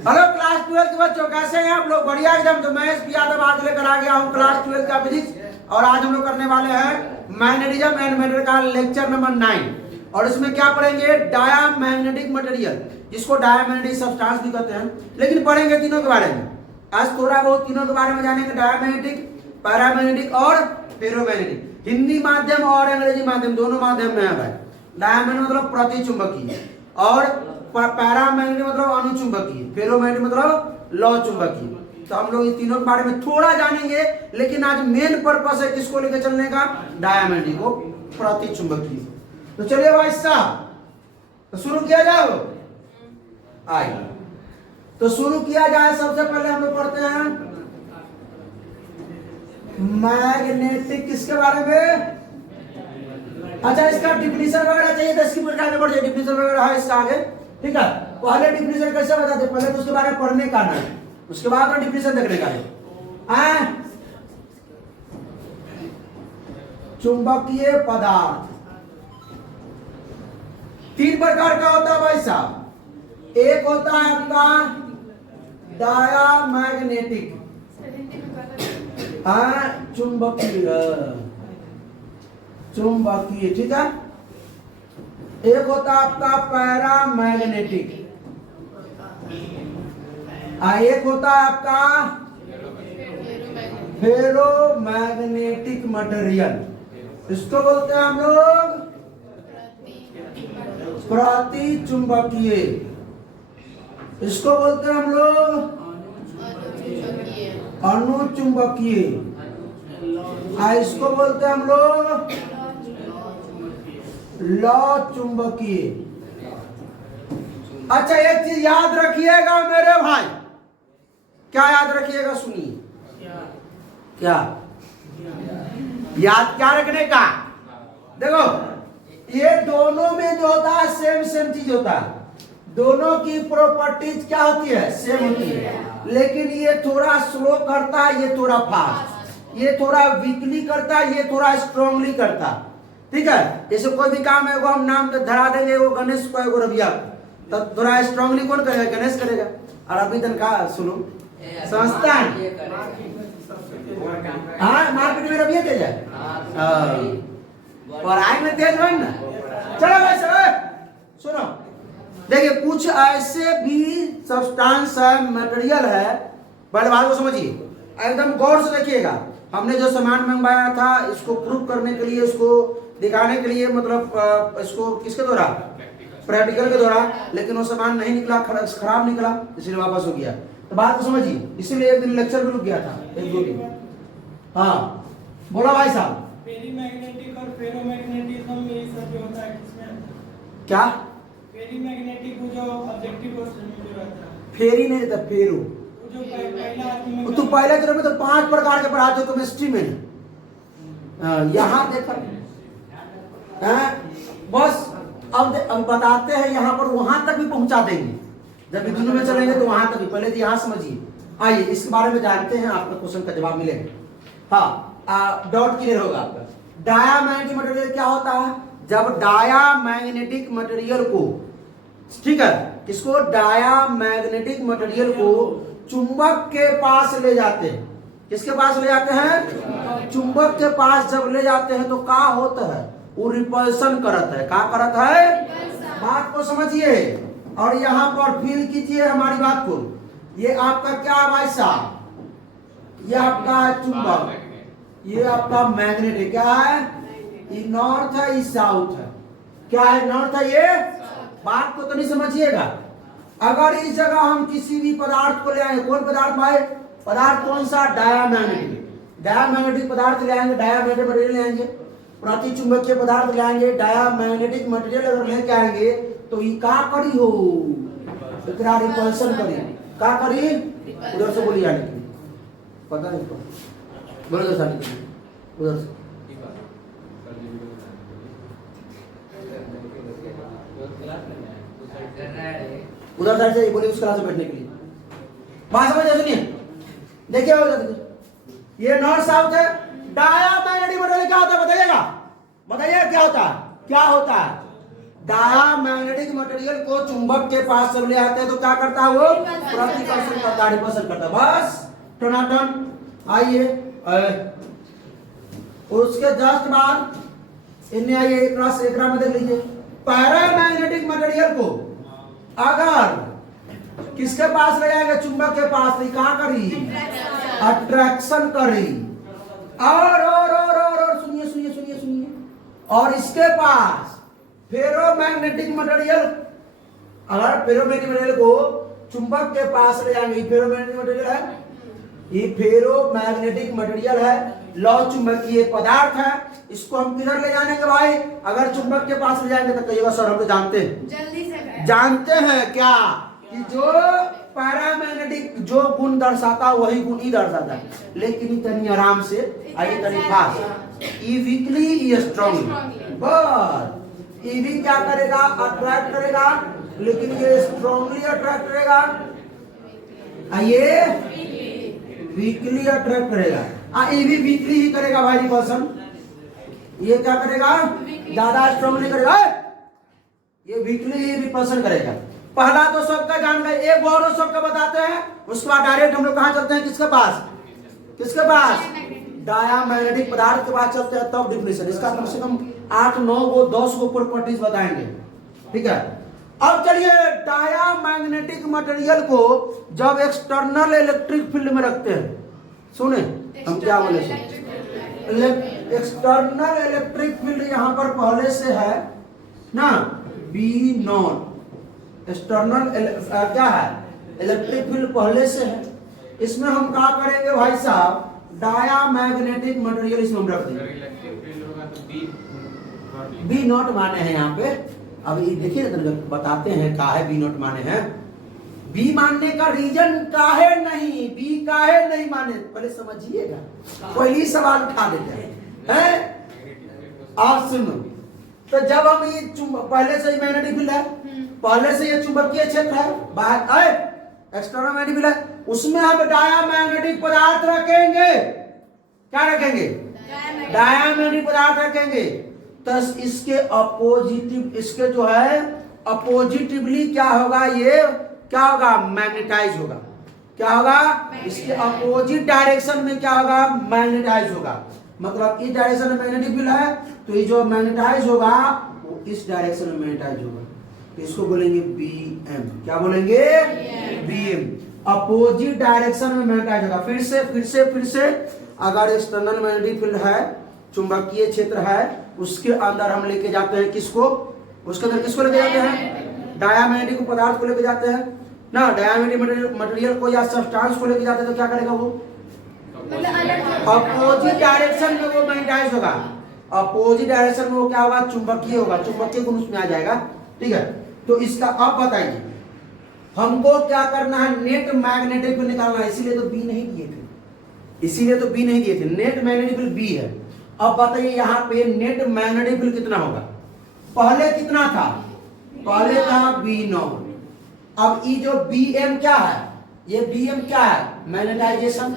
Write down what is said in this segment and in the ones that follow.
Hello class 12 के बच्चों, कैसे हैं आप लोग? बढ़िया एकदम। तो मैं एसपी यादव आज लेकर आ गया हूँ क्लास 12 का फिजिक्स, और आज हम लोग करने वाले हैं मैग्नेटिज्म एंड मैटर का लेक्चर नंबर 9। और इसमें क्या पढ़ेंगे? डायामैग्नेटिक मटेरियल, जिसको डायामैग्नेटिक सब्सटेंस भी कहते हैं। लेकिन पढ़ेंगे तीनों के बारे में। आज थोड़ा बहुत तीनों के बारे में जानेंगे, डायामैग्नेटिक, पैरामैग्नेटिक और फेरोमैग्नेटिक। हिंदी माध्यम और अंग्रेजी माध्यम दोनों माध्यम में है भाई। डायामैग्नेटिक मतलब प्रतिचुंबकीय, और पैरामैग्नेटिक मतलब अनुचुंबकीय, फेरोमैग्नेटिक मतलब लौ चुंबकीय। तो हम लोग इन तीनों के बारे में थोड़ा जानेंगे, लेकिन आज मेन पर्पस है किसको लेकर चलने का? डायामैग्नेटिक को, प्रतिचुंबकीय। तो चलिए भाई साहब, तो शुरू किया जाए। आइए तो शुरू किया जाए। सबसे पहले हम लोग पढ़ते हैं मैग्नेटिक, किसके बारे में? अच्छा, इसका डिफिनीशन वगैरह चाहिए तो इसकी प्रकार में पढ़ जाए। डिफिनीशन वगैरह है इसका आगे, ठीक है। पहले डिफिनीशन कैसे बताते? पहले तो उसके बारे में पढ़ने का ना, उसके बाद में डिफिनीशन देखने का है। चुंबकीय पदार्थ तीन प्रकार का होता है भाई साहब। एक होता है आपका डायामैग्नेटिक, चुंबकीय, ठीक है। एक होता है आपका पैरामैग्नेटिक, एक होता है आपका फेरोमैग्नेटिक मटेरियल। इसको बोलते हैं हम लोग प्रतिचुंबकीय। इसको बोलते हैं हम लोग अनुचुंबकीय। इसको बोलते हैं हम लोग लौ चुंबकीय। अच्छा, एक चीज याद रखिएगा मेरे भाई। क्या याद रखिएगा? सुनिए। क्या याद क्या रखने का? देखो, ये दोनों में जो होता है सेम सेम चीज होता है। दोनों की प्रॉपर्टीज क्या होती है? सेम होती है। लेकिन ये थोड़ा स्लो करता है, ये थोड़ा फास्ट। ये थोड़ा वीकली करता है, ये थोड़ा स्ट्रांगली करता है, ठीक है। जैसे कोई भी काम है, वो हम नाम तो धरा देंगे, वो गणेश को एगो रबिया, तो थोड़ा स्ट्रांगली कौन करेगा? गणेश करेगा। और अभी तक का सुनो, समझता है? हाँ, मार्केट में रबिया तेज है, पढ़ाई में तेज बन ना। चलो भाई साहब सुनो, देखिए कुछ ऐसे भी सब्सटेंस है, मटेरियल है। पहले बात को समझिए, एकदम गौर से देखिएगा। हमने जो सामान मंगवाया था, इसको प्रूफ करने के लिए, इसको दिखाने के लिए, मतलब इसको किसके द्वारा? प्रैक्टिकल के द्वारा। लेकिन वो सामान नहीं निकला, खराब निकला, इसलिए वापस हो गया। तो बात को समझिए, इसीलिए एक दिन लेक्चर भी रुक गया था, एक दो दिन। हाँ बोला भाई साहब। पेरीमैग्नेटिक और फेरोमैग्नेटिज्म में सब जो होता है किसमें? क्या पेरीमैग्नेटिक वो जो ऑब्जेक्टिव क्वेश्चन में जो रहता है, फेरी नहीं रहता, फेरो। वो जो पहला तू पहले तरफ में तो 5 प्रकार के पढ़ाते हो केमिस्ट्री में। यहाँ देखा बस, अब बताते हैं यहाँ पर, वहां तक भी पहुंचा देंगे। जब भी दोनों में चलेंगे तो वहां तक भी। पहले तो यहाँ समझिए। आइए इसके बारे में जानते हैं, आपका क्वेश्चन का जवाब मिलेगा। हाँ, डॉट क्लियर होगा आपका। डायामैग्नेटिक मटेरियल क्या होता है? जब डायामैग्नेटिक मटेरियल को, ठीक है, किसको? डायामैग्नेटिक मटेरियल को चुंबक के पास ले जाते हैं। किसके पास ले जाते हैं? चुंबक के पास जब ले जाते हैं तो क्या होता है? वो रिपल्सन करता है। क्या करता है? बात को समझिए और यहाँ पर फील कीजिए हमारी बात को। ये आपका क्या है भाई साहब? ये आपका है चुंबक, ये आपका मैग्नेट है। क्या है? ये नॉर्थ है, ये साउथ है। क्या है? नॉर्थ है ये। बात को तो नहीं समझिएगा। अगर इस जगह हम किसी भी पदार्थ को ले आए, कौन पदार्थ भाई? पदार्थ कौन सा? डायामैग्नेटिक। डायामैग्नेटिक पदार्थ ले आएंगे, डायामैग्नेटिक मटेरियल ले आएंगे। प्रतिचुंबकीय पदार्थ ले आएंगे, डायामैग्नेटिक मटेरियल अगर लेके आएंगे तो ये क्या करी हो? इतना रिपल्सन करी। क्या करी? उधर से बोली आने की, पता नहीं कौन बोलो तो सारी उधर से। उधर साइड से बोली उस क्लास में बैठने के लिए। बात समझ सुनिए, देखिए ये नॉर्थ साउथ है। डायामैग्नेटिक मटेरियल क्या होता है बताइएगा? बताइए क्या होता है? क्या होता है? डाया मैग्नेटिक मटेरियल को चुंबक के पास जब ले आते हैं तो क्या करता है वो प्रतिकर्षण करता है, रिपल्सन करता है। बस टनाटन। आइए उसके जस्ट बाद इन्हें आइए एकरा में देख लीजिए, पैरामैग्नेटिक मटेरियल को अगर किसके पास ले जाएंगे, चुंबक के पास, तो क्या करी, अट्रैक्शन करी। और सुनिए सुनिए सुनिए सुनिए, और इसके पास फेरोमैग्नेटिक मटेरियल, अगर फेरोमैग्नेटिक मटेरियल को चुंबक के पास ले जाएंगे, फेरोमैग्नेटिक मटेरियल है, ये फेरोमैग्नेटिक मटेरियल है, लौ चुंबकीय पदार्थ है। इसको हम किधर ले जाने के भाई, अगर चुंबक के पास ले जाएंगे तो कहिएगा सर हम तो जानते हैं, जल्दी से जानते हैं क्या कि जो पैरामैग्नेटिक जो गुण दर्शाता है वही गुण ही दर्शाता है, लेकिन इतनी आराम से आइए तनी फास्ट, ई वीकली ई स्ट्रांगली, बस ई भी क्या करेगा, अट्रैक्ट करेगा, लेकिन ये स्ट्रांगली अट्रैक्ट करेगा, आइए वीकली अट्रैक्ट करेगा। ये भी वीकली ही करेगा भाई रिपल्सन, ये क्या करेगा, ज्यादा स्ट्रांगली करेगा, ये वीकली ही रिपल्सन करेगा। पहला तो सबका जान गए, एक और सबका बताते हैं, उसके बाद डायरेक्ट हम लोग कहां चलते हैं, किसके पास, किसके पास, डायामैग्नेटिक पदार्थ के पास चलते हैं, तब डिफिनेशन इसका कम से कम 8 9 को 10 को प्रॉपर्टीज बताएंगे। ठीक है, अब चलिए डायामैग्नेटिक मटेरियल को जब एक्सटर्नल इलेक्ट्रिक फील्ड में रखते हैं, सुने हम क्या बोले, एक्सटर्नल इलेक्ट्रिक फील्ड यहां पर पहले से है ना, बी नॉट, एक्सटर्नल क्या है, इलेक्ट्रिक फील्ड पहले से है। इसमें हम क्या करेंगे भाई साहब, डायामैग्नेटिक मटेरियल इसमें हम रख देंगे, बी नॉट माने हैं यहाँ पे। अब ये देखिए बताते हैं काहे बी नॉट माने हैं, बी मानने का रीजन काहे नहीं, बी काहे नहीं माने, पहले समझिएगा, पहली सवाल उठा देते हैं। आप सुनो, तो जब हम ये पहले से ही मैग्नेटिक फील्ड है, पहले से ये चुंबकीय क्षेत्र है, बाहर एक्सटर्नल मैग्नेटिक फील्ड है, उसमें हम डायामैग्नेटिक पदार्थ रखेंगे, क्या रखेंगे, डायामैग्नेटिक पदार्थ रखेंगे। तो इसके अपोजिटिव, इसके जो है अपोजिटिवली क्या होगा, ये क्या होगा, मैग्नेटाइज होगा, क्या होगा, इसके अपोजिट डायरेक्शन में क्या होगा, मैग्नेटाइज होगा। मतलब इस डायरेक्शन में मैग्नेटिक फील्ड है, तो ये जो मैग्नेटाइज होगा वो इस डायरेक्शन में मैग्नेटाइज होगा, तो इसको बोलेंगे बीएम, क्या बोलेंगे, बीएम, अपोजिट डायरेक्शन में मैग्नेटाइज होगा। फिर से अगर एक्सटर्नल मैग्नेटिक फील्ड है, चुंबकीय क्षेत्र है, उसके अंदर हम लेके जाते हैं किसको, उसके अंदर किसको लेके जाते हैं, डायामैग्नेटिक पदार्थ को लेके जाते हैं ना, डायामैग्नेटिक मटेरियल को या सब्सटेंस को लेके जाते हैं, तो क्या करेगा वो, अपोजिट डायरेक्शन में वो मैग्नेटाइज होगा, अपोजिट डायरेक्शन में वो क्या होगा, चुंबकीय होगा, चुंबकीय गुण उसमें आ जाएगा। ठीक है, तो इसका अब बताइए हमको क्या करना है, नेट मैग्नेटिक फील्ड निकालना है, इसीलिए तो बी नहीं दिए थे, इसीलिए तो बी नहीं दिए थे, नेट मैग्नेटिक फील्ड बी है। अब बताइए यहाँ पे नेट मैग्नेटिक फील्ड कितना होगा, पहले कितना था, पहले था बी नॉट, अब ये जो बी एम क्या है, ये बी एम क्या है, मैग्नेटाइजेशन,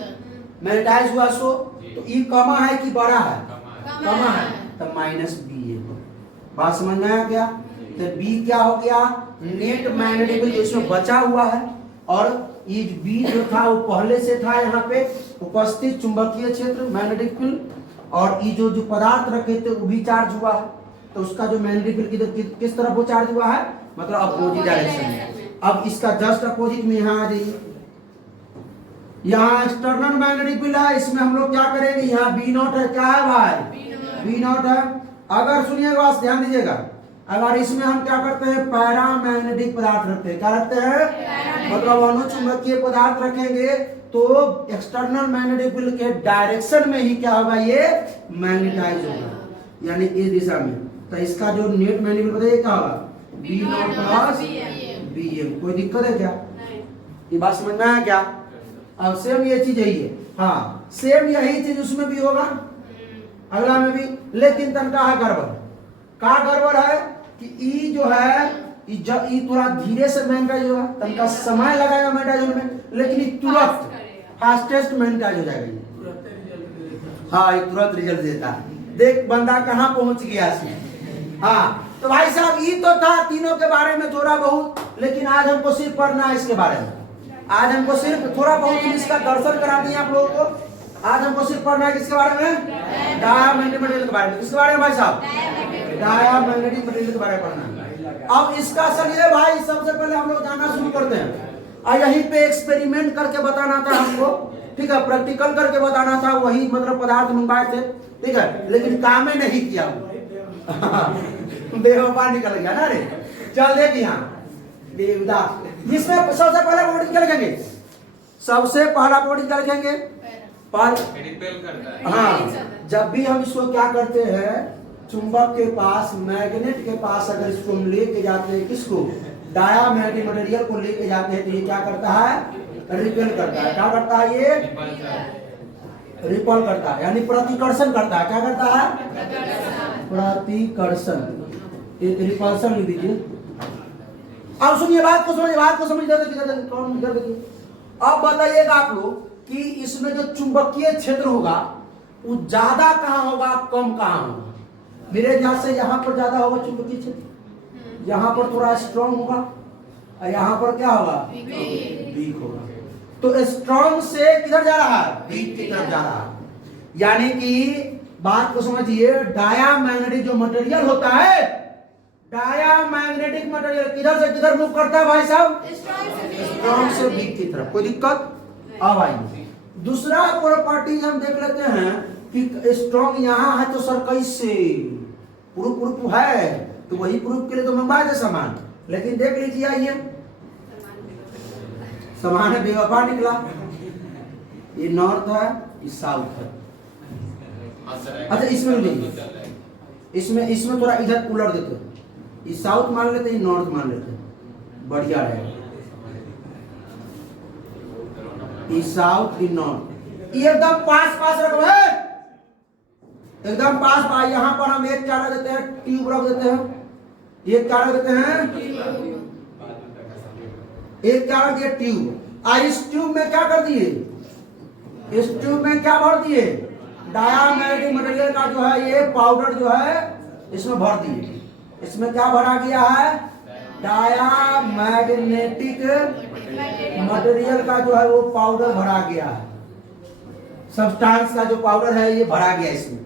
मैग्नेटाइज हुआ, सो तो ये कमा है कि बड़ा है, कमा है, तो माइनस बी एम, बात समझ में आया क्या, तो बी क्या हो गया, नेट मैग्नेटिक फील्ड इसमें बचा हुआ है, और ये बी जो था वो पहले से था यहाँ पे उपस्थित चुंबकीय क्षेत्र मैग्नेटिक फील्ड, और ये जो पदार्थ रखे थे वो भी चार्ज हुआ है, तो उसका जो मैग्नेटिक फील्ड किस तरफ वो चार्ज हुआ है, मतलब अपोजिट डायरेक्शन में। अब इसका जस्ट अपोजिट में यहाँ आ जाइए, यहाँ एक्सटर्नल मैग्नेटिक फील्ड है, इसमें हम लोग क्या करेंगे, यहाँ बी नॉट है, क्या है भाई, बी नॉट है। अगर सुनिएगा, ध्यान दीजिएगा, अगर इसमें हम क्या करते हैं, पैरामैग्नेटिक पदार्थ रखते हैं, क्या रखते हैं, मतलब अनुचुंबकीय पदार्थ रखेंगे, तो एक्सटर्नल मैग्नेटिक फील्ड के डायरेक्शन में ही क्या होगा, ये मैग्नेटाइज होगा, यानी इस दिशा में। तो इसका जो नेट मैग्नेटिक फील्ड बताइए क्या होगा, B naught plus B M. कोई दिक्कत है क्या, ये बात समझ में आया क्या। अब सेम ये चीज यही है, हाँ सेम यही चीज उसमें भी होगा, अगला में भी, लेकिन तनका है गड़बड़, का गड़बड़ है कि ई जो है ई थोड़ा धीरे से मैग्नेटाइज होगा, तनका समय लगाएगा मैग्नेटाइज होने में, लेकिन ये तुरंत फास्टेस्ट मैग्नेटाइज हो जाएगा ये, हाँ ये तुरंत रिजल्ट देता है। देख बंदा कहाँ पहुंच गया इसमें, हाँ तो भाई साहब ये तो था तीनों के बारे में थोड़ा बहुत, लेकिन आज हमको सिर्फ पढ़ना है इसके बारे में। आज हमको सिर्फ थोड़ा बहुत इसका दर्शन करा दिए आप लोगों को। आज हमको सिर्फ पढ़ना है किसके बारे में? डायमैग्नेटिक मटेरियल के बारे में। किसके बारे में भाई साहब? डायमैग्नेटिक मटेरियल के बारे में पढ़ना है। अब इसका चलिए भाई सबसे पहले हम लोग जानना शुरू करते हैं। और यहीं पे एक्सपेरिमेंट करके बताना था हमको, ठीक है, प्रैक्टिकल करके बताना था। वही मतलब पदार्थ मंगवाए थे, ठीक है, लेकिन काम में नहीं किया बेवफा निकल गया ना रे। चल देख यहाँ देवदास, जिसमें सबसे पहले बॉडी क्या लिखेंगे? सबसे पहला बॉडी क्या लिखेंगे? रिपेल करता है। हाँ, जब भी हम इसको क्या करते हैं, चुंबक के पास, मैग्नेट के पास अगर इसको हम लेके जाते हैं, किसको? डायमैग्नेटिक मटेरियल को लेके जाते हैं, तो ये क्या करता है? रिपेल करता है। क्या करता है ये? रिपल करता है, यानी प्रतिकर्षण करता है। क्या करता है? प्रतिकर्षण। रिपल्सन लिख दीजिए। अब सुनिए बात को, समझिए बात को, समझिए। अब बताइएगा आप लोग कि इसमें जो चुंबकीय क्षेत्र होगा वो ज्यादा कहाँ होगा, कम कहाँ होगा? मेरे ध्यान से यहाँ पर ज्यादा होगा चुंबकीय क्षेत्र, यहाँ पर थोड़ा स्ट्रॉन्ग होगा, और यहाँ पर क्या होगा? वीक होगा। तो स्ट्रॉन्ग से किधर जा रहा है? वीक की तरफ जा रहा है। यानी कि बात को समझिए, डायमैग्नेटिक जो मटेरियल होता है, डायमैग्नेटिक मटेरियल किधर से किधर मूव करता है भाई साहब? स्ट्रॉन्ग से वीक की तरफ। कोई दिक्कत? अब आइए दूसरा प्रॉपर्टीज हम देख लेते हैं कि स्ट्रॉन्ग यहाँ है तो सर कैसे? प्रूफ है तो वही प्रूफ के लिए तो मंगवाए थे सामान, लेकिन देख लीजिए, आइए सामान बेवफा निकला। ये नॉर्थ है, ये साउथ है। अच्छा इसमें नहीं, इसमें थोड़ा इधर उलट देते, ये साउथ मान लेते, ये नॉर्थ मान लेते, बढ़िया रहेगा। ये साउथ, ये नॉर्थ, ये एकदम पास पास रखो है, एकदम पास पास। यहाँ पर हम एक क्या रख देते हैं? ट्यूब रख देते हैं। एक क्या रख देते हैं? एक क्या रख दिए? ट्यूब। और इस ट्यूब में क्या कर दिए? इस ट्यूब में क्या भर दिए? डायमैग्नेटिक मटेरियल का जो है ये पाउडर जो है इसमें भर दिए। इसमें क्या भरा गया है? डायमैग्नेटिक मटेरियल का जो है वो पाउडर भरा गया है। सब्सटेंस का जो पाउडर है ये भरा गया इसमें।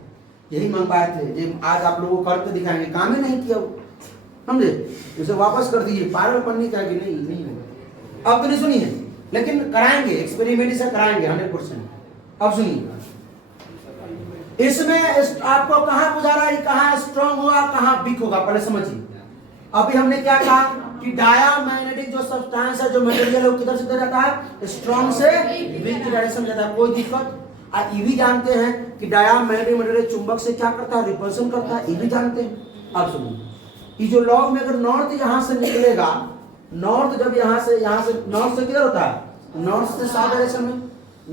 यही मंगवाए थे, जो आज आप लोगों को करके दिखाएंगे। काम ही नहीं किया, समझे? इसे वापस कर दीजिए। पागल पन्नी का नहीं होगा। अब तो नहीं सुनिए, लेकिन कराएंगे, एक्सपेरिमेंट से कराएंगे 100%। अब सुनिए, इसमें आपको कहां बुझा रहा है, कहां स्ट्रॉन्ग होगा, कहां वीक होगा, पहले समझिए। अभी हमने क्या कहा कि डायमैग्नेटिक जो सब्सटेंस है, जो मटेरियल है, वो किधर से किधर जाता है? स्ट्रॉन्ग से वीक की डायरेक्शन में जाता है। कोई दिक्कत? आप ये भी जानते हैं कि डायमैग्नेटिक मटेरियल चुंबक से क्या करता है? रिपल्सन करता है, ये भी जानते हैं। अब सुनिए, ये जो लॉग में अगर नॉर्थ यहां से निकलेगा, नॉर्थ जब यहां से नॉर्थ से किधर होता है? नॉर्थ से साउथ डायरेक्शन में।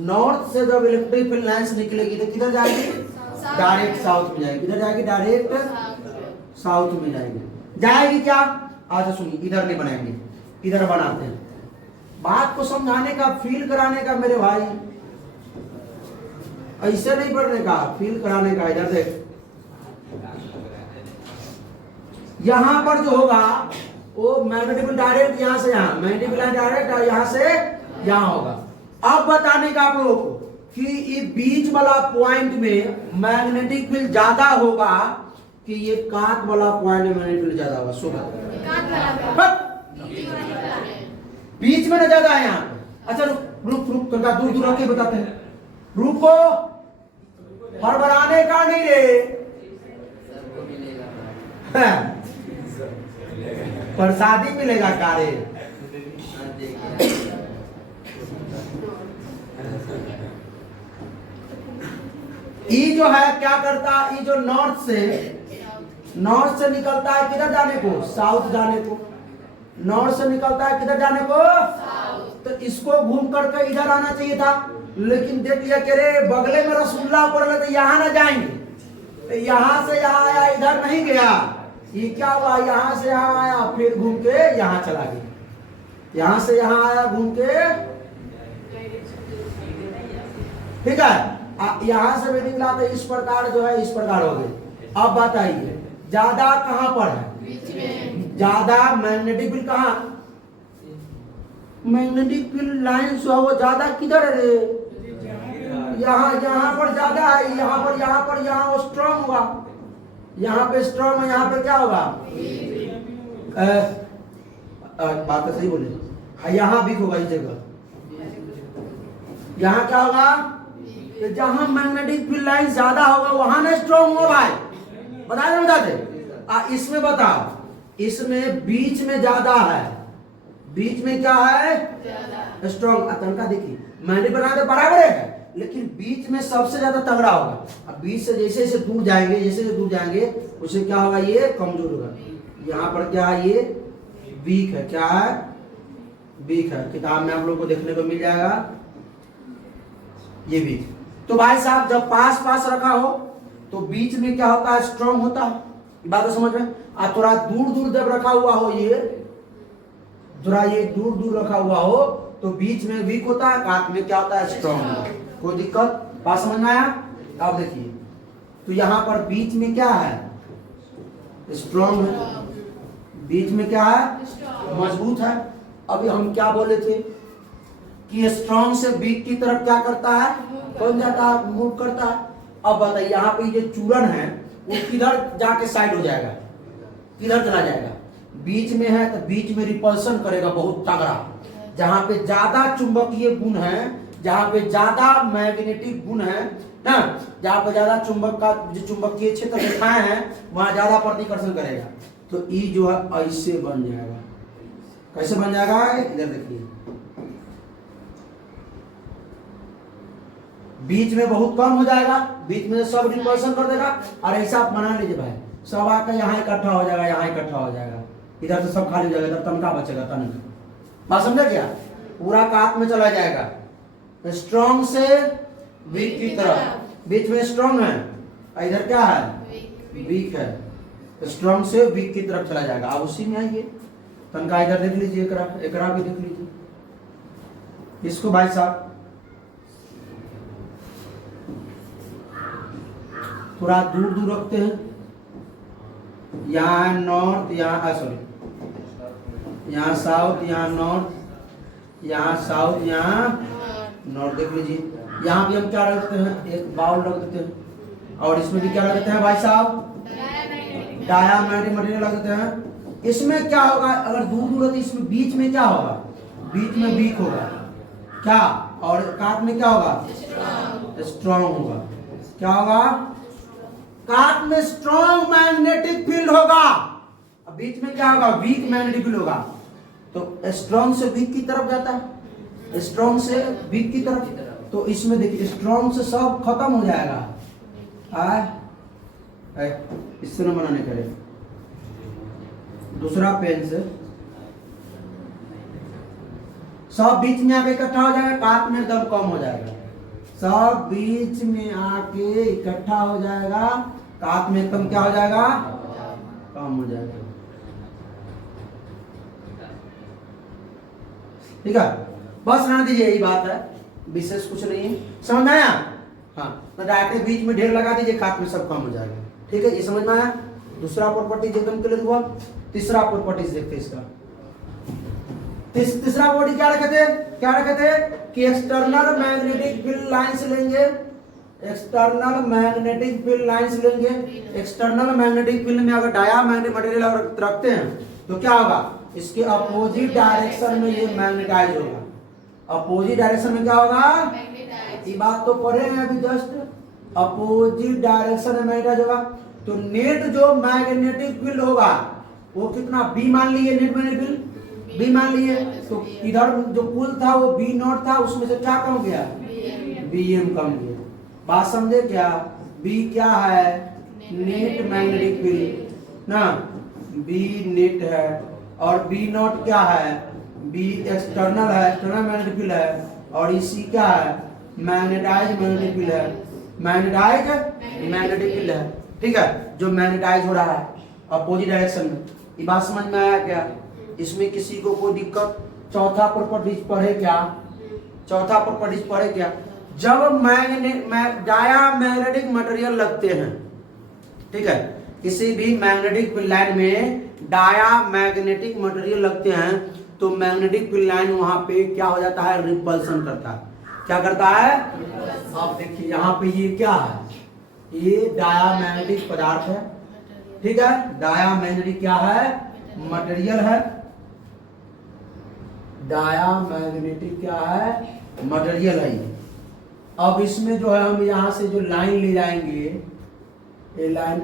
नॉर्थ से जब इलेक्ट्रिक फील्ड लाइंस निकलेगी तो किधर जाएगी? डायरेक्ट साउथ में जाएगी। किधर जाएगी? डायरेक्ट साउथ में जाएगी क्या? आज सुनिए, इधर नहीं बनाएंगे, इधर बनाते हैं। बात को समझाने का, फील कराने का मेरे भाई, ऐसे नहीं पढ़ने का, फील कराने का। इधर देख, यहां पर जो होगा वो मैग्नेटिक डायरेक्ट यहां से यहां, मैग्नेटिक डायरेक्ट यहां से यहां होगा। अब बताने का आप लोगों को कि ये बीच वाला पॉइंट में मैग्नेटिक फील्ड ज्यादा होगा कि ये काट वाला पॉइंट में मैग्नेटिक फील्ड ज्यादा होगा? सुबह बीच में ना ज्यादा है यहाँ पे। अच्छा रुक थोड़ा दूर दूर रख के बताते हैं। रुको, हड़बड़ाने का नहीं रे, प्रसादी मिलेगा कारे। ई जो है क्या करता? ई जो नॉर्थ से निकलता है किधर जाने को? साउथ जाने को। नॉर्थ से निकलता है किधर जाने को? तो इसको घूम करके इधर आना चाहिए था, लेकिन देख लिया कि रे बगले में रसगुल्ला पड़ रहे, तो यहाँ ना जाएंगे, तो यहाँ से यहाँ आया, इधर नहीं गया। ये क्या हुआ? यहाँ से यहाँ आया, फिर घूम के यहाँ चला गया। यहाँ से यहाँ आया, घूम के, ठीक है। यहाँ से भी निकला तो इस प्रकार जो है, इस प्रकार हो गई। अब बात आई है, ज्यादा कहां पर है? ज्यादा मैग्नेटिक फील्ड कहां? मैग्नेटिक फील्ड लाइन जो है वो ज्यादा किधर है रे? यहाँ पर ज्यादा है, यहाँ वो स्ट्रॉन्ग होगा, यहाँ पे स्ट्रॉन्ग है, यहाँ पे क्या होगा? बात तो सही बोले, यहाँ वीक होगा इस जगह, यहाँ क्या होगा? तो जहां मैग्नेटिक फील्ड लाइन ज्यादा होगा वहां ना स्ट्रॉन्ग होगा भाई, बताते इसमें बताओ, इसमें बीच में ज्यादा है, बीच में क्या है? स्ट्रॉन्ग। तनका देखिए मैंने बना दे बराबर है, लेकिन बीच में सबसे ज्यादा तगड़ा होगा। अब बीच से जैसे जैसे दूर जाएंगे, जैसे जैसे दूर जाएंगे उससे क्या होगा? ये कमजोर होगा। यहाँ पर क्या है? ये वीक है। क्या है? वीक है। किताब में आप लोग को देखने को मिल जाएगा ये वीक। तो भाई साहब जब पास पास रखा हो तो बीच में क्या होता है? स्ट्रॉन्ग होता है। बात समझ में? और थोड़ा दूर दूर जब रखा हुआ हो, ये थोड़ा ये दूर दूर रखा हुआ हो तो बीच में वीक होता है, काट में क्या होता है? स्ट्रॉन्ग। कोई दिक्कत? बात समझ में आया? अब देखिए, तो यहाँ पर बीच में क्या है? स्ट्रॉन्ग है। बीच में क्या है? मजबूत है। अभी हम क्या बोले थे कि स्ट्रॉन्ग से वीक की तरफ क्या करता है? कौन जाता है? मूव करता है। अब बताइए यहाँ पे ये चूरण है वो किधर जाके साइड हो जाएगा? किधर चला जाएगा? बीच में है तो बीच में रिपल्सन करेगा बहुत तगड़ा। जहां पे ज्यादा चुंबकीय गुण है, जहां पे ज्यादा मैग्नेटिक गुण है ना, जहां पे ज्यादा चुंबक का जो चुंबकीय क्षेत्र रेखाएं हैं वहां ज्यादा प्रतिकर्षण करेगा। तो ई जो है ऐसे बन जाएगा। कैसे बन जाएगा? इधर देखिए, बीच में बहुत कम हो जाएगा, बीच में सब रिपल्सन कर देगा। और ऐसा आप बना लीजिए भाई, सब आकर यहाँ इकट्ठा हो जाएगा, यहाँ इकट्ठा हो जाएगा, इधर से सब खाली हो जाएगा, इधर तनका बचेगा, तनका। बात समझे क्या? पूरा काट में चला जाएगा। स्ट्रॉन्ग से वीक की तरफ, बीच में स्ट्रॉन्ग है, इधर क्या है? वीक है। स्ट्रॉन्ग से वीक की तरफ चला जाएगा। अब उसी में आइए, तनका इधर देख लीजिए, एकरा भी देख लीजिए। इसको भाई साहब थोड़ा दूर दूर रखते हैं, यहाँ नॉर्थ, यहाँ सॉरी, यहाँ साउथ, यहाँ नॉर्थ, यहाँ साउथ, यहाँ नॉर्थ। देख लीजिए, यहाँ भी हम क्या रख देते हैं? एक बाउल रख देते हैं। और इसमें भी क्या रख देते हैं भाई साहब? डायामैग्नेटिक मटेरियल रख देते हैं। इसमें क्या होगा? अगर दूर दूर है तो इसमें बीच में क्या होगा? बीच में वीक होगा क्या? और काट में क्या होगा? स्ट्रॉन्ग होगा। क्या होगा? काट में स्ट्रॉन्ग मैग्नेटिक फील्ड होगा, अब बीच में क्या होगा? वीक मैग्नेटिक फील्ड होगा। तो स्ट्रॉन्ग से वीक की तरफ जाता है, स्ट्रॉन्ग से वीक की तरफ। तो इसमें देखिए स्ट्रॉन्ग से सब खत्म हो जाएगा। इससे न बनाने करे, दूसरा पेन से सब बीच में आके इकट्ठा हो जाएगा, काट में एकदम कम हो जाएगा। सब बीच में आके इकट्ठा हो जाएगा, काट में एकदम क्या हो जाएगा? कम हो जाएगा। ठीक है, बस रहने दीजिए, यही बात है, विशेष कुछ नहीं है। समझ में आया? हाँ, तो डायरेक्ट बीच में ढेर लगा दीजिए, काट में सब कम हो जाएगा। ठीक है, ये समझ में आया? दूसरा प्रॉपर्टी एकदम क्लियर हुआ। तीसरा प्रॉपर्टी देखते इसका। तीसरा प्रॉपर्टी क्या रखे थे? क्या रखे थे कि एक्सटर्नल मैग्नेटिक फील्ड लाइंस लेंगे, एक्सटर्नल मैग्नेटिक फील्ड लाइंस लेंगे। एक्सटर्नल मैग्नेटिक फील्ड में अगर डायामैग्नेटिक मटेरियल रखते हैं तो क्या होगा? इसके अपोजिट डायरेक्शन में ये मैग्नेटाइज होगा। अपोजिट डायरेक्शन में क्या होगा? ये बात तो पढ़े हैं अभी जस्ट। अपोजिट डायरेक्शन में मैग्नेटाइज होगा। तो नेट जो मैग्नेटिक फील्ड होगा वो कितना? बी मान लिए, नेट मैग्नेटिक फील्ड बी मान लिए। तो इधर जो पुल था वो बी नॉट था, उसमें से क्या कम गया? बी एम कम गया। बात समझे क्या? बी क्या है? नेट मैग्नेटिक फील्ड ना, बी नेट है। और बी नॉट क्या है? बी एक्सटर्नल है, एक्सटर्नल मैग्नेटिक फील्ड है। और इसी क्या है? मैग्नेटाइज मैग्नेटिक फील्ड है, मैग्नेटाइज मैग्नेटिक फील्ड है। ठीक है, जो मैग्नेटाइज हो रहा है अपोजिट डायरेक्शन में। ये बात समझ में आया क्या? इसमें किसी को कोई दिक्कत? चौथा प्रॉपर्टी पढ़े क्या? चौथा प्रॉपर्टी पढ़े क्या? जब डायामैग्नेटिक मटेरियल लगते हैं, ठीक है, किसी भी मैग्नेटिक फील्ड लाइन में डाया मैग्नेटिक मटेरियल लगते हैं तो मैग्नेटिक फील्ड लाइन वहां पे क्या हो जाता है, रिपल्सन करता है। क्या करता है? आप देखिए यहाँ पे ये क्या है, ये डाया मैग्नेटिक पदार्थ है, ठीक है। डाया मैग्नेटिक क्या है, मटेरियल है। डाया मैग्नेटिक क्या है, मटेरियल है ये। अब इसमें जो है हम यहां से जो लाइन ले जाएंगे, ये लाइन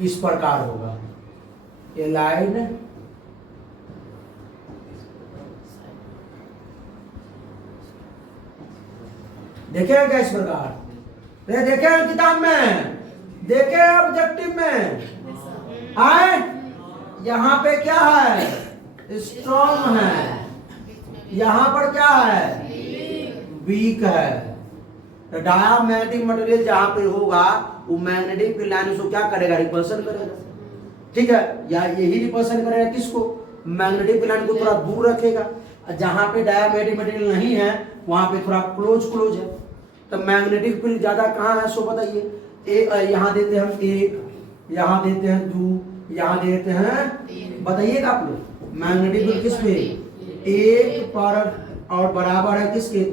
इस प्रकार होगा, ये लाइन देखे क्या इस प्रकार, देखे किताब में, देखे ऑब्जेक्टिव में आए। यहाँ पे क्या है, स्ट्रॉन्ग है, यहाँ पर क्या है, वीक है। तो डाया मैग्नेटिक मटेरियल जहां पे होगा वो मैग्नेटिक फील्ड लाइन उसको क्या करेगा, रिपल्सन करेगा, ठीक है। या यही रिपल्सन करेगा किसको, मैग्नेटिक फील्ड लाइन को थोड़ा दूर रखेगा। जहां पे डाया मैग्नेटिक मटेरियल नहीं है वहां पे थोड़ा क्लोज है। तो मैग्नेटिक फील्ड ज्यादा कहाँ है सो बताइए। यहाँ देते हैं हम 1, यहाँ देते हैं 2, यहाँ देते हैं, बताइएगा आप लोग मैग्नेटिक फील्ड किस पे, 1 पर और बराबर है किसके,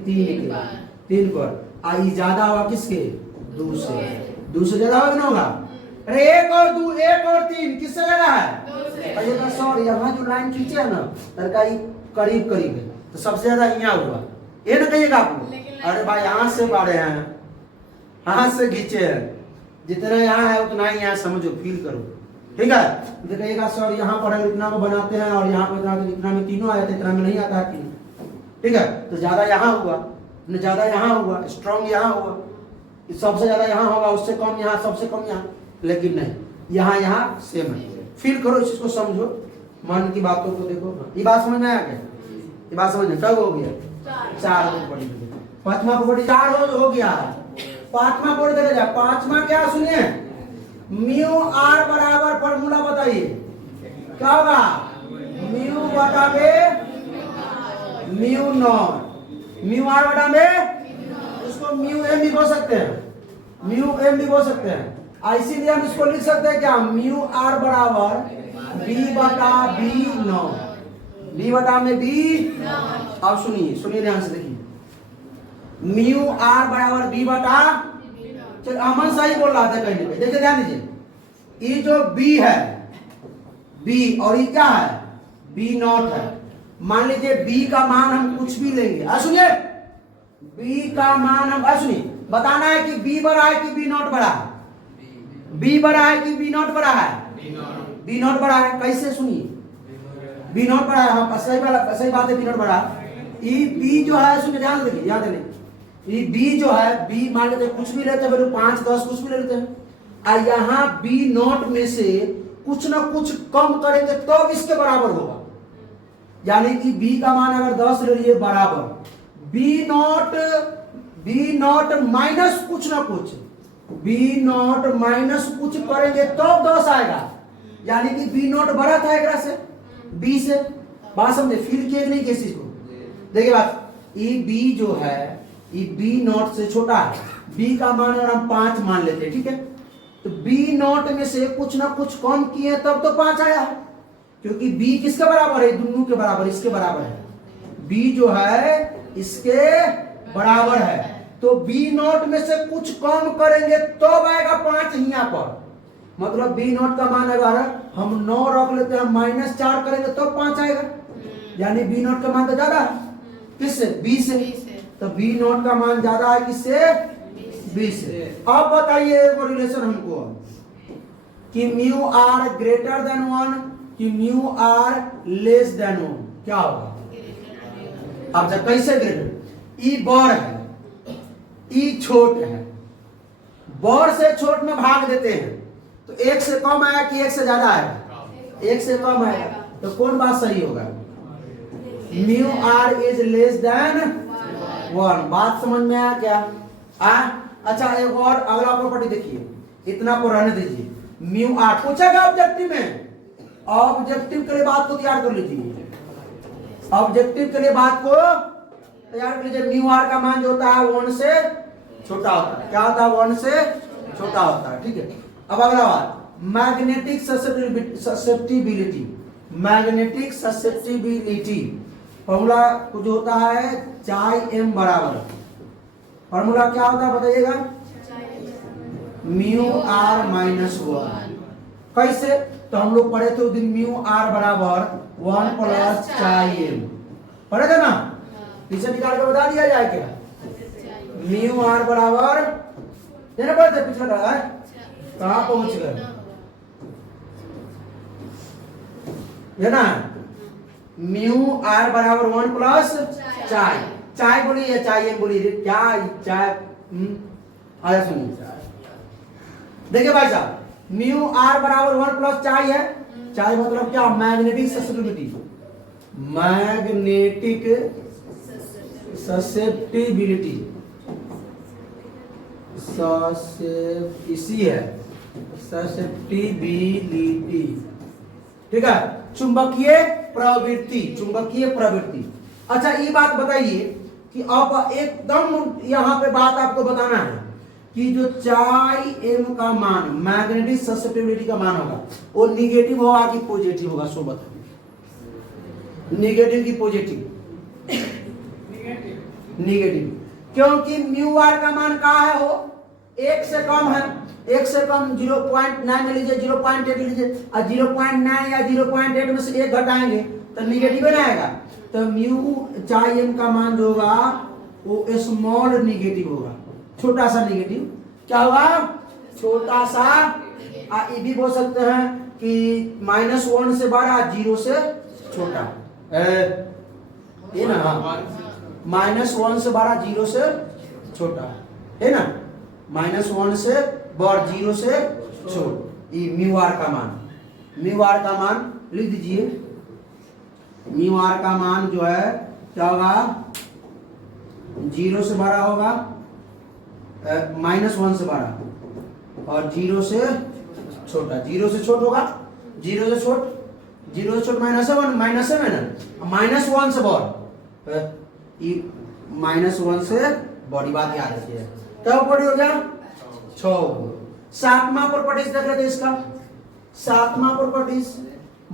3 पर। आई ज्यादा होगा किसके, 2 से ज्यादा होगा ना होगा। अरे 1 और 2, 1 और 3 किससे ज्यादा है, सॉरी यहाँ जो लाइन खींचे है ना तरकारी करीब है तो सबसे ज्यादा यहाँ हुआ, ये ना कहिएगा आप लोग। अरे भाई यहाँ से बाढ़े हैं, हाथ से खींचे हैं, जितना यहाँ है उतना ही यहाँ समझो, फील करो, ठीक है। तो कहिएगा सर यहाँ पर इतना को बनाते हैं और यहाँ पर इतना में तीनों आए थे, इतना में नहीं आता है तीन, ठीक है। तो ज्यादा यहाँ हुआ, ज्यादा यहाँ हुआ, स्ट्रॉन्ग यहाँ हुआ, सबसे ज्यादा यहाँ होगा, उससे कम यहाँ, सबसे कम यहाँ, लेकिन नहीं, यहाँ सेम है। फील करो, इस चीज को समझो, मन की बातों को देखो। ये बात समझ में आ गया, ये बात समझ में कब हो गया, 4 हो पड़ी, 5वां को पड़ी 4 हो गया। 5वां पढ़ देगा जा, 5वां क्या सुनिए, म्यू आर बराबर फॉर्मूला बताइए क्या होगा, म्यू बटा में म्यू नॉट, म्यू आर बटा में, इसको म्यू एम भी बोल सकते हैं, म्यू एम भी बोल सकते हैं। इसीलिए हम इसको लिख सकते हैं क्या, म्यू आर बराबर बी बटा बी नॉट, बी बटा में बी। अब सुनिए ध्यान से देखिए, म्यू आर बराबर बी बटा, चल अमन सही बोल रहा था कहीं पे, देखिए ध्यान दीजिए, ये जो बी है, बी और ये क्या है, बी नॉट है। मान लीजिए बी का मान हम कुछ भी लेंगे, सुनिए बी का मान हम, सुनिए बताना है कि बी बड़ा है कि बी नॉट बड़ा है, बी बड़ा है कि बी नॉट बड़ा है, बी नॉट बड़ा है। कैसे सुनिए, बी नॉट बड़ा है, हाँ सही बात है, बी नॉट बड़ा है। ये बी जो है, सुनिए ध्यान देखिए, याद रखिए, ये बी जो है, बी मान लेते कुछ भी लेते हैं, 5 10 कुछ भी ले लेते हैं, और यहाँ बी नॉट में से कुछ ना कुछ कम करेंगे तो इसके बराबर होगा। यानी कि बी का मान अगर 10 ले लिए बराबर बी नॉट माइनस कुछ ना कुछ, बी नॉट माइनस कुछ करेंगे तो 10 आएगा। यानी कि बी नॉट बड़ा था एक से, बी से, बात समझे, फील किए नहीं किसी को। देखिए बात, ये बी जो है ये बी नॉट से छोटा है, बी का मान अगर हम 5 मान लेते हैं, ठीक है, तो बी नॉट में से कुछ ना कुछ कम किए तब तो 5 आया है, क्योंकि बी किसके बराबर है, दोनों के बराबर, इसके बराबर है, बी जो है इसके बराबर है। तो बी नॉट में से कुछ कम करेंगे तो आएगा 5 यहाँ पर, मतलब बी नॉट का मान अगर हम 9 रख लेते हैं, -4 करेंगे तो 5 आएगा। यानी बी नॉट का मान तो ज्यादा है किससे, बी से, तो बी नॉट का मान ज्यादा है किससे, बी से। अब बताइए एक रिलेशन हमको कि म्यू आर ग्रेटर देन 1 कि म्यू आर लेस देन 1, क्या होगा। अब जब कैसे ग्रेटर, ई बड़ है, ई छोट है, बड़ से छोट में भाग देते हैं तो 1 से कम आया कि 1 से ज्यादा आएगा, 1 से कम आएगा, तो कौन बात सही होगा, mu R is less than 1। बात समझ में आया क्या, अच्छा एक और अगला प्रॉपर्टी देखिए, इतना को रहने दीजिए, म्यू आर पूछेगा ऑब्जेक्टिव में, ऑब्जेक्टिव के लिए बात को तैयार कर लीजिए, ऑब्जेक्टिव के लिए बात को तैयार कर लीजिए। म्यू आर का मान जो होता है 1 से छोटा होता है, क्या होता है, 1 से छोटा होता है, ठीक है। अब अगला बात, magnetic susceptibility, magnetic susceptibility formula कुछ होता है चाई एम बराबर, फॉर्मूला क्या होता है बताइएगा, म्यू आर माइनस 1। कैसे? तो हम लोग पढ़े थे उस दिन म्यू आर बराबर 1 प्लस चाई एम, पढ़े थे ना? इसे निकाल के बता दिया जाए क्या? म्यू आर बराबर देना पड़ता है, पिछला कहा है कहां पहुंच गए, है ना? म्यू आर बराबर 1 प्लस चाय, चाय बोलिए चाय एम बोलिए, क्या चाय? आया सुनिए, देखिए भाई साहब, म्यू आर बराबर 1 प्लस चाय है, चाय मतलब क्या? मैग्नेटिक ससेप्टिबिलिटी, मैग्नेटिक ससेप्टिबिलिटी, इसी है ससेप्टिबिलिटी, ठीक है? चुंबकीय प्रवृत्ति, चुंबकीय प्रवृत्ति। अच्छा ये बात बताइए कि अब एकदम यहां पे बात आपको बताना है कि जो चाई एम का मान, मैग्नेटिक ससेप्टिबिलिटी का मान होगा, वो निगेटिव होगा कि पॉजिटिव होगा? सो बताओ, निगेटिव की पॉजिटिव? निगेटिव, क्योंकि म्यू आर का मान कहा है, वो 1 से कम है, 1 से कम 0.9 लीजिए, 0.8 लीजिए, और 0.9 या 0.8 में से 1 घटाएंगे तो निगेटिव ना आएगा। तो म्यू चाई एम का मान जो होगा वो स्मॉल निगेटिव होगा, छोटा सा निगेटिव। क्या होगा? छोटा सा। ये भी बोल सकते हैं कि -1 से बड़ा, 0 से छोटा, ये ना? -1 से बड़ा, 0 से छोटा, है ना? -1 से बड़ा, 0 से छोट, ये म्यू आर का मान, म्यू आर का मान लिख दीजिए। म्यू आर का मान जो है क्या होगा? 0 से बड़ा होगा, -1 से बड़ा, और 0 से छोटा, 0 से छोट होगा, 0 से छोट, 0 से छोट -1, माइनस है ना, -1 से बड़ा, -1 से बड़ी, बात याद रखिए। कब बड़ी हो गया? 6। सातवां प्रॉपर्टीज देख लेते इसका, सातवां properties,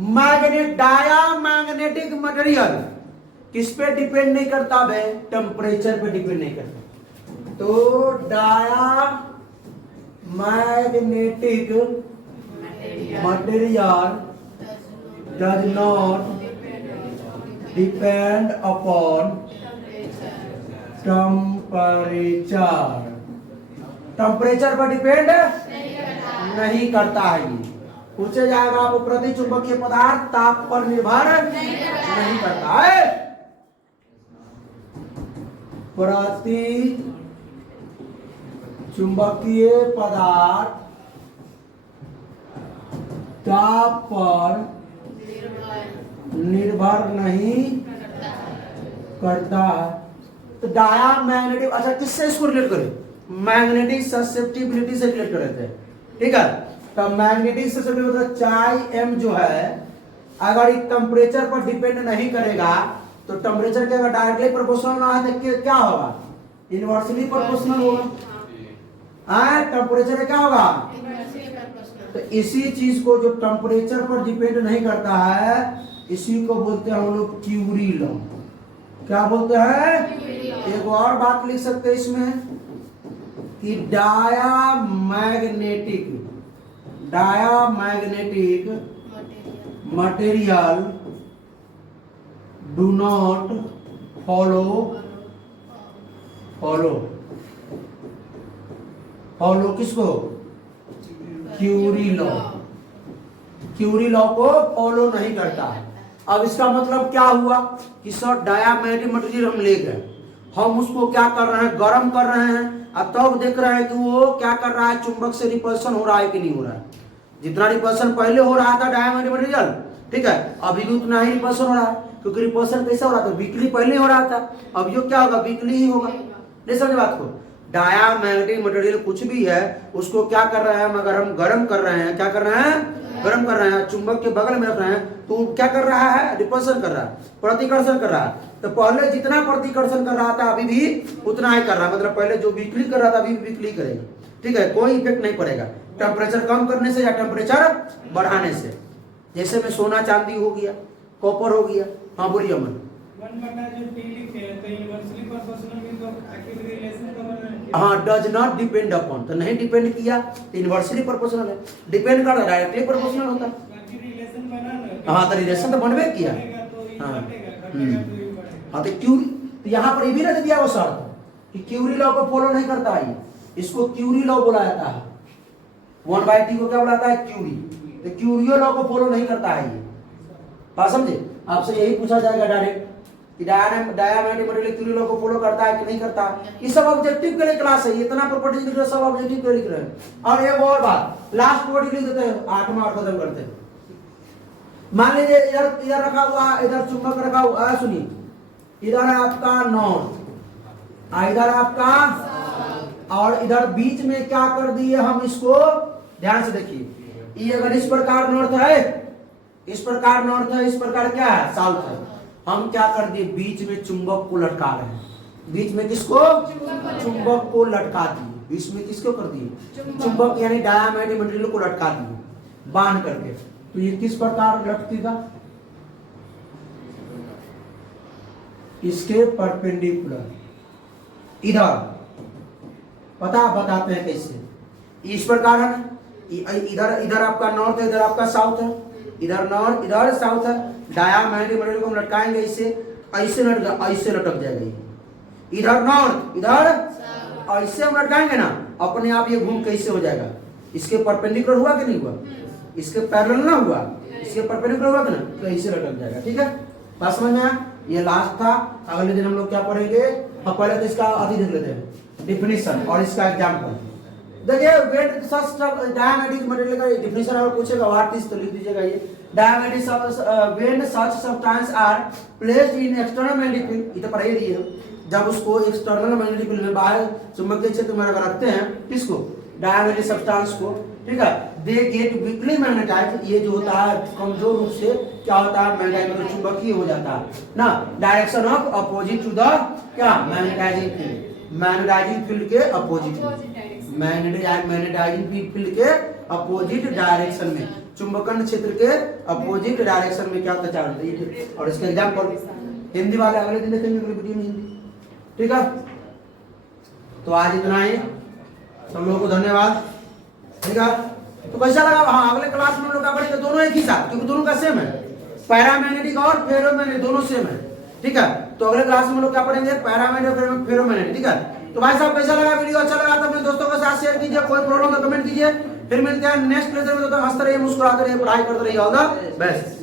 magnet, diamagnetic material किस पे डिपेंड नहीं करता है? टेम्परेचर पे डिपेंड नहीं करता। तो diamagnetic material does not depend upon temperature, temperature पर डिपेंड नहीं करता है। ये पूछे जाएगा आपको, प्रति चुंबकीय पदार्थ ताप पर निर्भर नहीं करता है। प्रति चुंबकीय पदार्थ ताप पर निर्भर नहीं करता। तो डाया मैग्नेटिक, अच्छा किससे इसको रिलेट करें? मैग्नेटिक ससेप्टिबिलिटी से रिलेट कर रहे थे, ठीक है? तो मैग्नेटिक ससेप्टिबिलिटी मतलब चाई एम जो है, अगर ये टेम्परेचर पर डिपेंड नहीं करेगा तो टेम्परेचर के अगर डायरेक्टली प्रोपोर्शनल ना है तो क्या होगा? इनवर्सली प्रोपोर्शनल होगा। टेम्परेचर क्या होगा? तो इसी चीज को जो टेम्परेचर पर डिपेंड नहीं करता है, इसी को बोलते हैं हम लोग क्यूरी लॉ। क्या बोलते हैं? एक और बात लिख सकते हैं इसमें कि diamagnetic material do not follow किसको? Curie law. क्यूरी लॉ को फॉलो नहीं करता है। अब इसका मतलब क्या हुआ कि सर डाया मैग्नेटिक मटेरियल हम ले गए, हम उसको क्या कर रहे हैं? गर्म कर रहे हैं, अब तब देख रहे हैं कि वो क्या कर रहा है, चुंबक से रिपल्सन हो रहा है कि नहीं हो रहा है। जितना रिपल्सन पहले हो रहा था डाया मैग्नेटिक मटेरियल, ठीक है, अभी भी उतना ही रिपल्सन हो रहा है, क्योंकि रिपल्सन कैसा हो रहा था? वीकली पहले हो रहा था, अब यो क्या होगा? वीकली ही होगा। नहीं समझ बात को? डाया मैग्नेटिक मटेरियल कुछ भी है उसको क्या कर रहे हैं? अगर हम गर्म कर रहे हैं, क्या कर रहे हैं? गर्म कर रहे हैं, चुंबक के बगल में रख रहे हैं, तो क्या कर रहा है? रिपल्सन कर रहा है, प्रतिकर्षण कर रहा है। तो पहले जितना प्रतिकर्षण कर रहा था अभी भी उतना ही कर रहा है, मतलब पहले जो वीकली कर रहा था अभी भी वीकली करेगा, ठीक है, कोई इफेक्ट नहीं पड़ेगा। टेम्परेचर कम करने से या टेम्परेचर बढ़ाने से। जैसे में सोना चांदी हो गया, कॉपर हो गया। हाँ बोलिए अमन। 1 जो टी लिखे हैं तो यूनिवर्सली प्रोपोर्शनल में तो एक्चुअली रिलेशन तो बना है। हाँ, डज नॉट डिपेंड अपॉन, तो नहीं डिपेंड किया तो इन्वर्सली प्रोपोर्शनल है। डिपेंड करता डायरेक्टली प्रोपोर्शनल होता है। बाकी रिलेशन बना ना। हाँ, तो रिलेशन तो बनबे किया। बढ़ेगा तो ये हाँ। घटेगा, घटेगा तो ये बढ़ेगा। हाँ, तो क्यूरी, तो यहाँ पर ये भी ना दिया वो शर्त कि क्यूरी लॉ को फॉलो नहीं करता है, इसको क्यूरी लॉ बोला जाता है। 1/T को क्या बुलाता है? क्यूरी। तो क्यूरियो लॉ को फॉलो नहीं करता है ये। बात समझे? आपसे यही पूछा जाएगा डायरेक्ट कि डायमैग्नेटिक मटेरियल क्यूरी लॉ को फॉलो करता है कि नहीं करता। ये सब ऑब्जेक्टिव के लिए क्लास है, इतना प्रॉपर्टीज लिख रहे हैं, सब ऑब्जेक्टिव के लिए लिख रहे हैं। और एक और बात, लास्ट वर्ड लिख देते हैं, 8वां और खत्म करते हैं। मान लीजिए इधर रखा हुआ, इधर चुंबक रखा हुआ है, सुनिए, इधर है आपका नॉर्थ, इधर आपका, और इधर बीच में क्या कर दिए हम इसको, ध्यान से देखिए, ये अगर इस प्रकार नॉर्थ है, इस प्रकार नॉर्थ है, इस प्रकार क्या है? साउथ है। हम क्या कर दिए? बीच में चुंबक को लटका रहे हैं। बीच में किसको? चुंबक को लटका दिए। बीच में किसको कर दिए? चुंबक यानी डायमैग्नेटिक मटेरियल को लटका दिए बांध करके। तो ये किस प्रकार लटकेगा? इसके परपेंडिकुलर इधर। बताते हैं कैसे। इस प्रकार है ना, इधर आपका नॉर्थ है, इधर आपका साउथ है, इधर नॉर्थ इधर साउथ है। डायमैग्नेटिक मटेरियल को हम लटकाएंगे इससे, ऐसे लटक जाएगा ये। इधर नॉर्थ, इधर ऐसे हम लटकाएंगे ना, अपने आप ये घूम कैसे हो जाएगा? इसके परपेंडिकुलर हुआ कि नहीं हुआ? इसके पैरेलल ना हुआ, इसके परपेंडिकुलर हुआ कि ना, तो ऐसे लटक जाएगा। ठीक है, बात समझ में आया? ये लास्ट था। अगले दिन हम लोग क्या पढ़ेंगे? हम पहले तो इसका आदि देख लेते हैं, डिफिनीशन और इसका एग्जांपल। देखिए वेट सच डायमैग्नेटिक मटेरियल का डिफिनीशन अगर पूछेगा व्हाट इज, तो लिख दीजिएगा ये diamagnetic when such substance are placed in external magnetic field. ये तो पढ़ा ही रही है, जब उसको एक्सटर्नल मैग्नेटिक फील्ड में, बाहर चुंबकीय क्षेत्र में अगर रखते हैं, किसको? डायमैग्नेटिक सब्सटेंस को, ठीक है, दे गेट वीकली मैग्नेटाइज्ड। ये जो होता है कमजोर रूप से क्या होता है? मैग्नेटाइज, मतलब चुंबकीय हो जाता है ना, direction of opposite to the क्या? Magnetising field. मैग्नेटाइजिंग फील्ड के अपोजिट, मैग्नेटाइजिंग फील्ड के अपोजिट डायरेक्शन में, चुंबकन क्षेत्र के अपोजिट डायरेक्शन में क्या होता है? और इसका एग्जांपल हिंदी वाले अगले दिन देखेंगे वीडियो में हिंदी। ठीक है, तो आज इतना ही, सब लोगों को धन्यवाद। ठीक है, तो कैसा लगा? हाँ, अगले क्लास में हम लोग क्या पढ़ेंगे? दोनों एक ही साथ, क्योंकि दोनों का सेम है, पैरामैग्नेटिक और फेरोमैग्नेटिक दोनों सेम है। ठीक है, तो अगले क्लास में हम लोग क्या पढ़ेंगे? पैरामैग्नेटिक और फेरोमैग्नेटिक। ठीक है, तो भाई साहब कैसा लगा वीडियो? अच्छा लगा तो अपने दोस्तों के साथ शेयर कीजिए, कोई प्रॉब्लम तो कमेंट कीजिए। फिर मिलते हैं नेक्स्ट लेक्चर में, तो हंसते रहिए, मुस्कुराते रहिए, पढ़ाई करते रहिए। All the best.